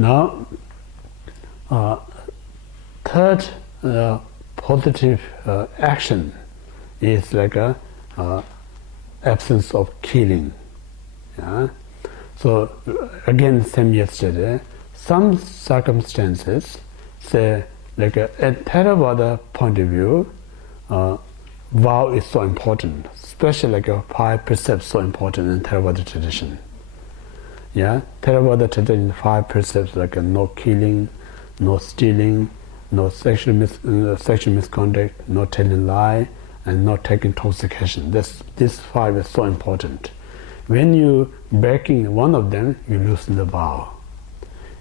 Now, third positive action is like a absence of killing. Yeah? So again, same yesterday, some circumstances say, like at Theravada point of view, vow is so important, especially like 5 precepts so important in Theravada tradition. Yeah, Theravada tradition, 5 precepts like no killing, no stealing, no sexual misconduct, no telling lie, and no taking intoxication. This 5 is so important. When you breaking one of them, you lose the vow.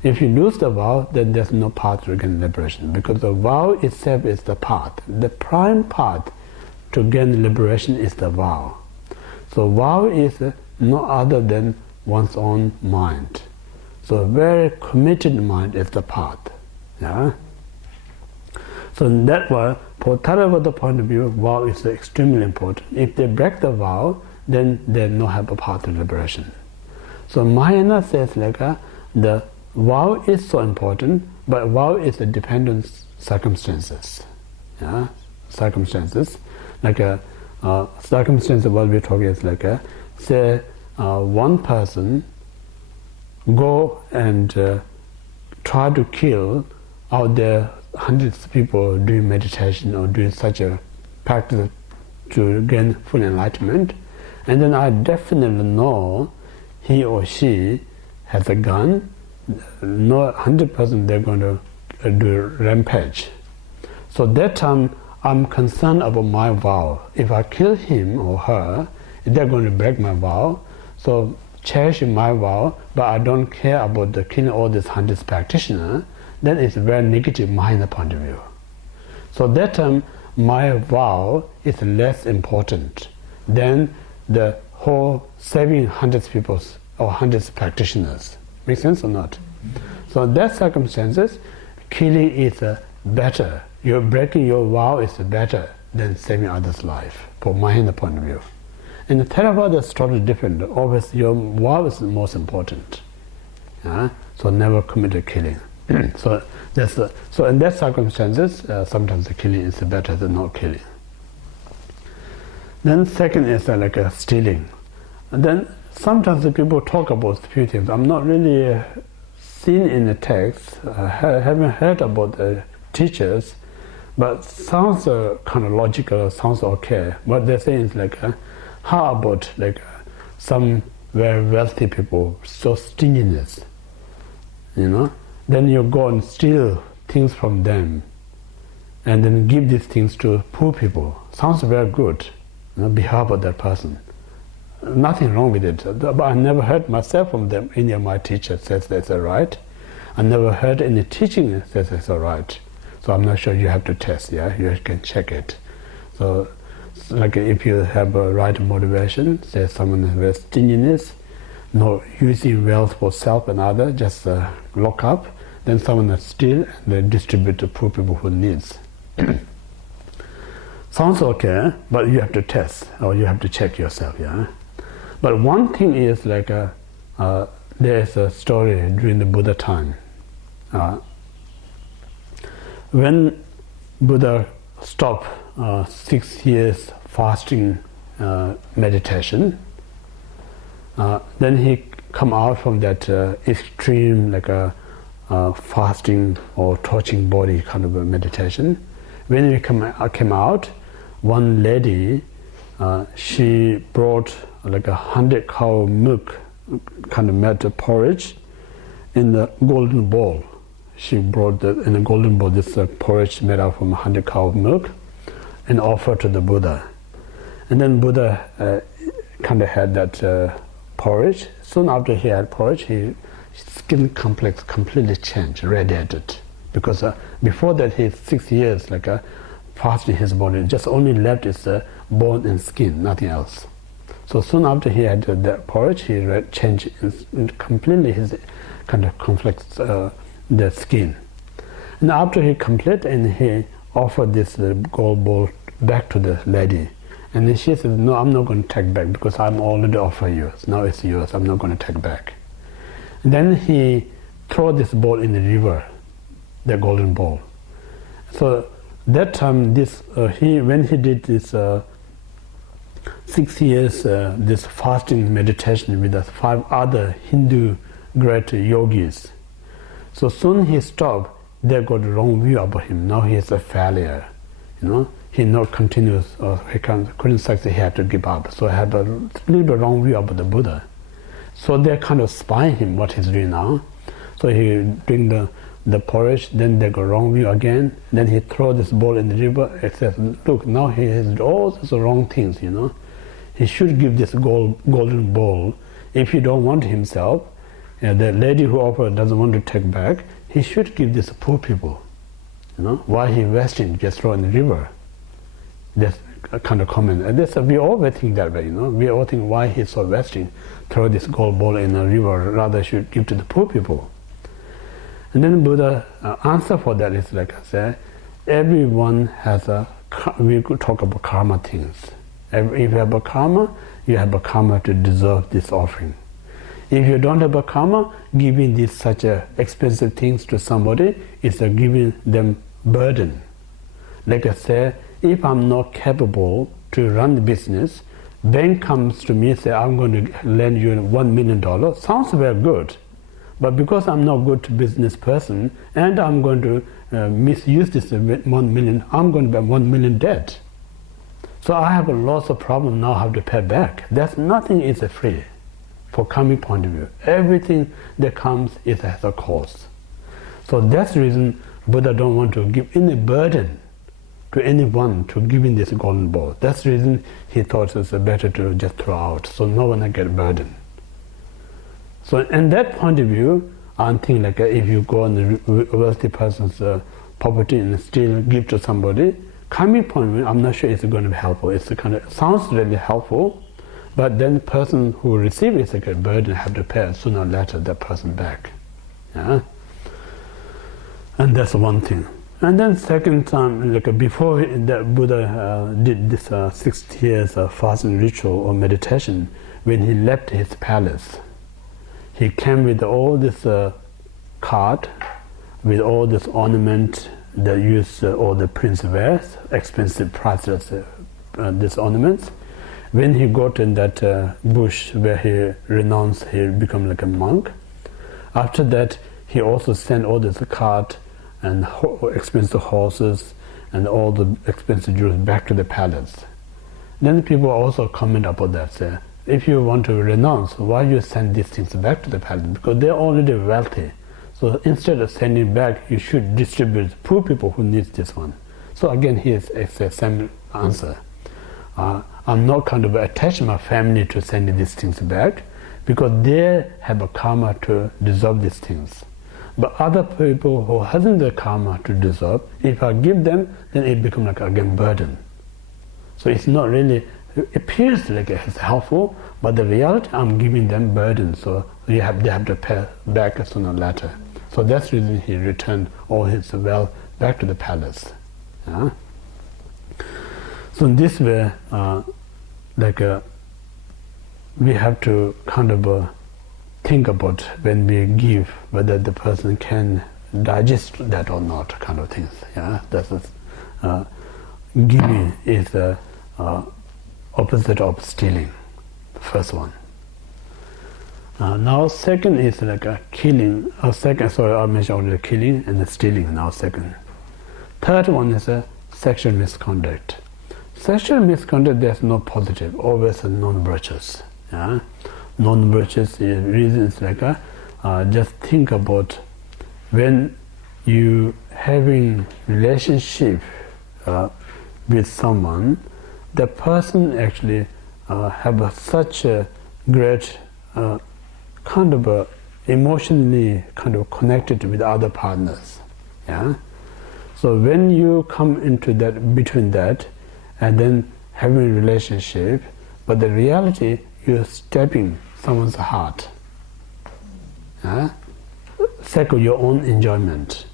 If you lose the vow, then there's no path to gain liberation, because the vow itself is the path. The prime path to gain liberation is the vow. So vow is no other than one's own mind. So a very committed mind is the path. Yeah. So in that way, for Theravada point of view, vow is extremely important. If they break the vow, then they no have a path to liberation. So Mahayana says like the vow is so important, but vow is a dependent circumstances. Yeah, circumstances. Like circumstance of what we're talking is like say one person go and try to kill out there hundreds of people doing meditation or doing such a practice to gain full enlightenment, and then I definitely know he or she has a gun, no 100% they're going to do a rampage. So that time I'm concerned about my vow. If I kill him or her, they're going to break my vow. So cherish my vow, but I don't care about the killing all these hundreds practitioners, then it's a very negative minor point of view. So that time my vow is less important than the whole saving hundreds people or hundreds practitioners. Make sense or not? So in that circumstances, killing is better. You're breaking your vow is better than saving others' life, from my point of view. In the Theravada is totally different. Always your vow is the most important. So never commit a killing. So that's so in that circumstances, sometimes the killing is better than not killing. Then second is like stealing. And then sometimes the people talk about a few things. I'm not really seen in the text. I haven't heard about the teachers, but sounds kind of logical. Sounds okay. What they're saying is like, how about like some very wealthy people, so stinginess, you know? Then you go and steal things from them, and then give these things to poor people. Sounds very good, on behalf of that person. Nothing wrong with it, but I never heard myself from them. Any of my teachers says that's all right. I never heard any teaching that says that's all right. So I'm not sure. You have to test. Yeah, you can check it. So, like if you have a right motivation, say someone has very stinginess, no using wealth for self and other, just lock up. Then someone that steal and they distribute to poor people who needs. Sounds okay, but you have to test or you have to check yourself. Yeah. But one thing is like there is a story during the Buddha time. When Buddha stopped 6 years fasting meditation, then he come out from that extreme like fasting or torching body kind of a meditation. When he came out, one lady, she brought like 100 cow milk, kind of made a porridge in the golden bowl. She brought in a golden bowl this porridge made out from 100 cow milk and offered to the Buddha. And then Buddha kind of had that porridge. Soon after he had porridge, his skin complex completely changed, radiated. Because before that, he 6 years like fasting his body, just only left his bone and skin, nothing else. So soon after he had that porridge, he changed completely his kind of complex the skin. And after he completed, and he offered this gold bowl back to the lady. And then she said, no, I'm not going to take back because I'm already offered you. Now it's yours, I'm not going to take back. And then he throw this ball in the river, the golden ball. So that time, when he did this 6 years, this fasting meditation with the 5 other Hindu great yogis. So soon he stopped. They got the wrong view about him. Now he is a failure. He not continues, or he couldn't succeed. He had to give up. So he had a little bit wrong view about the Buddha. So they're kind of spying him what he's doing now. So he doing the porridge. Then they got wrong view again. Then he throw this ball in the river. It says, look, now he has all these wrong things. He should give this golden ball. If he don't want himself, the lady who offered doesn't want to take back, he should give this to poor people. Why he wasting, just throw in the river. That's a kind of comment. And we always think that way, We all think why he's so wasting, throw this gold ball in a river, rather should give to the poor people. And then Buddha answer for that is like I said, everyone has we could talk about karma things. If you have a karma, you have a karma to deserve this offering. If you don't have a karma, giving these such expensive things to somebody is giving them burden. Like I said, if I'm not capable to run the business, bank comes to me and says, I'm going to lend you $1 million. Sounds very good. But because I'm not a good business person and I'm going to misuse this $1 million, I'm going to be $1 million debt. So I have a lots of problem now, I have to pay back. Nothing is free. For karmic point of view, everything that comes has a cost. So that's the reason Buddha don't want to give any burden to anyone to giving this golden ball. That's the reason he thought it's better to just throw out, so no one will get burden. So in that point of view, I'm thinking like if you go on the wealthy person's property and still give to somebody, karmic point of view, I'm not sure it's going to be helpful. Sounds really helpful. But then the person who receives it is like a burden, have to pay sooner or later that person back. And that's one thing. And then second time, like before the Buddha did this 6 years of fasting ritual or meditation, when he left his palace, he came with all this cart, with all this ornament that all the prince wears, expensive priceless these ornaments. When he got in that bush where he renounced, he became like a monk. After that, he also sent all this cart and expensive horses and all the expensive jewels back to the palace. Then people also comment about that, say, if you want to renounce, why you send these things back to the palace? Because they're already wealthy. So instead of sending back, you should distribute to poor people who need this one. So again, here's the same answer. I'm not kind of attached my family to sending these things back because they have a karma to deserve these things. But other people who hasn't the karma to deserve, if I give them, then it becomes like again burden. So it's not really, it appears like it's helpful, but the reality I'm giving them burden, so they have to pay back sooner or later. So that's the reason he returned all his wealth back to the palace. So in this way, we have to kind of think about when we give, whether the person can digest that or not, kind of things. That's giving is the opposite of stealing. The first one. Now second is like a killing. I mentioned already killing and the stealing. Now second. Third one is a sexual misconduct. Sexual misconduct, there's no positive, always a non-virtuous. Non-virtuous reason is like just think about when you having relationship with someone, the person actually have such a great kind of emotionally kind of connected with other partners. So when you come into that, between that, and then having a relationship, but the reality, you're stabbing someone's heart. Sake of your own enjoyment.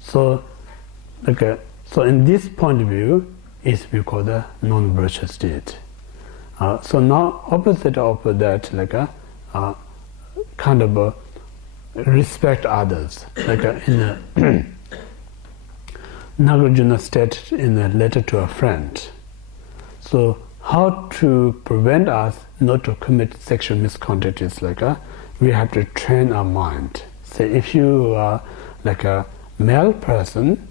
So in this point of view, is we call the non-virtuous state. So now opposite of that, kind of respect others. Like in a Nagarjuna stated in a letter to a friend. So how to prevent us not to commit sexual misconduct is like we have to train our mind. So if you are like a male person,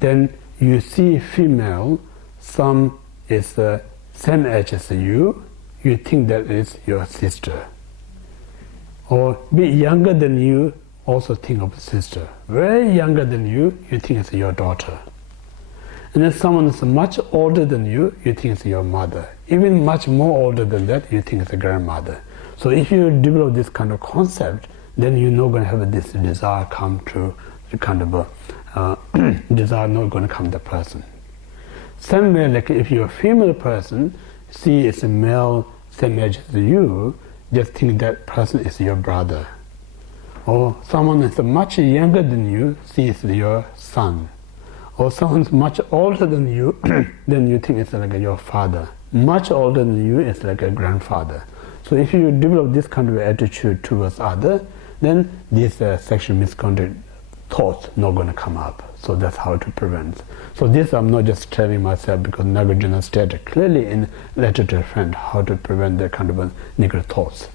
then you see female, some is the same age as you think that is your sister. Or be younger than you, also think of sister. Very younger than you think it's your daughter. And then someone is much older than you think it's your mother. Even much more older than that, you think it's a grandmother. So if you develop this kind of concept, then you're not going to have this desire come to the kind of desire not going to come to the person. Same way, like if you're a female person, see it's a male, same age as you, just think that person is your brother. Or someone is much younger than you, see it's your son. Or someone's much older than you, then you think it's like your father. Much older than you, it's like a grandfather. So if you develop this kind of attitude towards others, then these sexual misconduct thoughts not going to come up. So that's how to prevent. So this I'm not just telling myself, because Nagarjuna stated clearly in letter to a friend how to prevent that kind of negative thoughts.